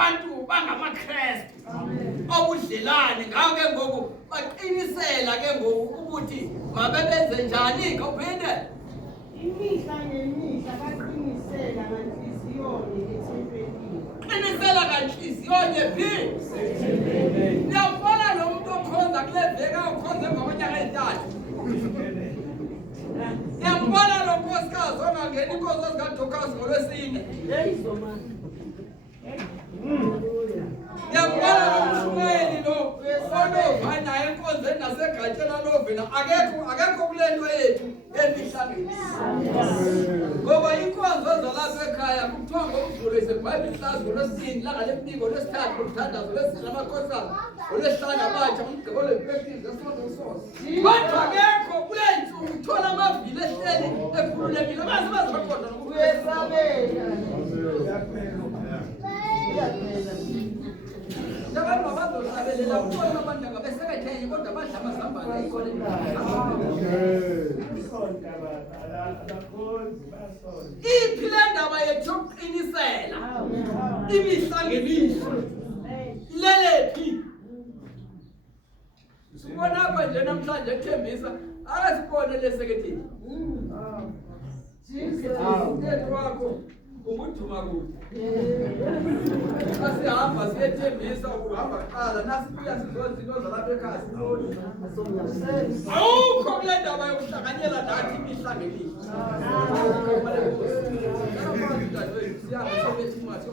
abantu bangamaKristu obudlelane ngawo ke ngoku baqinisela ke ngoku ukuthi mabebenze njani uphinde imihla nemihla baqinisela nganhliziyonye ethempelini. qinisela kanhliziyonye phi niyabona lo muntu okhonza kule veka ukhonze emva konyaka ezintathu niyambona lo nkosikazi ongangeni inkosi zikaDokazi ngolwesine niyambona lo mshumayeli lo onova naye enkonzeni nasegatsheni alovena akekho kule nto yethu emihlangeni ngoba inkonzo zalapha ekhaya kuthiwa ngomvulo isebhayibhile ihlazi ngolwesine ilanga lemibiko lwesithathu ngomthandazo lwesine amakhosana olwesihlanu abatsha ngomgqibelo weprektizi esonto usosa kodwa akekho kule ntsuku uthola amavili ehleli ekhululekile amazi bazibaqonda Uyesabela. abantu abazohlabelela kubona abantu ngabesekethenge kodwa badla amazambane eyikoleni iphi le ndaba yethu yokuqinisela imihla ngemihla lelephi sibona apha nje namhlanje ethembisa akasibone leseketheni umthetho wakho unguduma kude asihamba siyethembisa ukuhamba kuqala nasibuya sizozinto zalapha ekhaya siboni awukho kule ndaba yokuhlanganyela nathi imihla ngemihla siyabe sebethi mathi